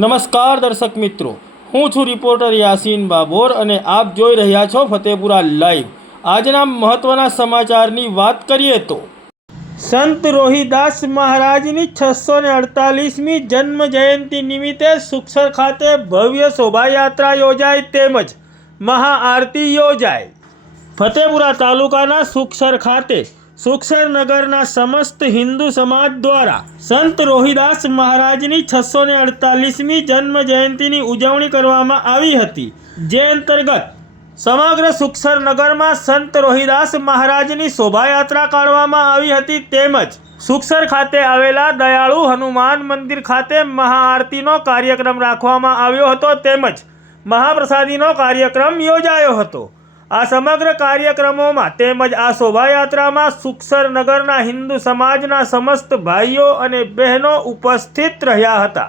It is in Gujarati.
નમસ્કાર દર્શક મિત્રો, હું છું રિપોર્ટર યાસીન બાબોર અને આપ જોઈ રહ્યા છો ફતેપુરા લાઈવ। આજના મહત્વના સમાચારની વાત કરીએ તો સંત રોહિદાસ મહારાજની 648મી જન્મ જયંતિ નિમિત્તે સુખસર ખાતે ભવ્ય શોભાયાત્રા યોજાઈ તેમજ મહાઆરતી યોજાઈ। ફતેપુરા તાલુકાના સુખસર ખાતે સુખસર નગરના સમસ્ત હિન્દુ સમાજ દ્વારા સંત રોહિદાસ મહારાજની 648મી જન્મ જયંતિની ઉજવણી કરવામાં આવી હતી, જે અંતર્ગત સમગ્ર સુખસર નગરમાં સંત રોહિદાસ મહારાજની શોભાયાત્રા કાઢવામાં આવી હતી તેમજ સુખસર ખાતે આવેલા દયાળુ હનુમાન મંદિર ખાતે મહાઆરતીનો કાર્યક્રમ રાખવામાં આવ્યો હતો તેમજ મહાપ્રસાદીનો કાર્યક્રમ યોજાયો હતો। આ સમગ્ર કાર્યક્રમોમાં તેમજ આ શોભાયાત્રામાં સુખસર નગરના હિન્દુ સમાજના સમસ્ત ભાઈઓ અને બહેનો ઉપસ્થિત રહ્યા હતા।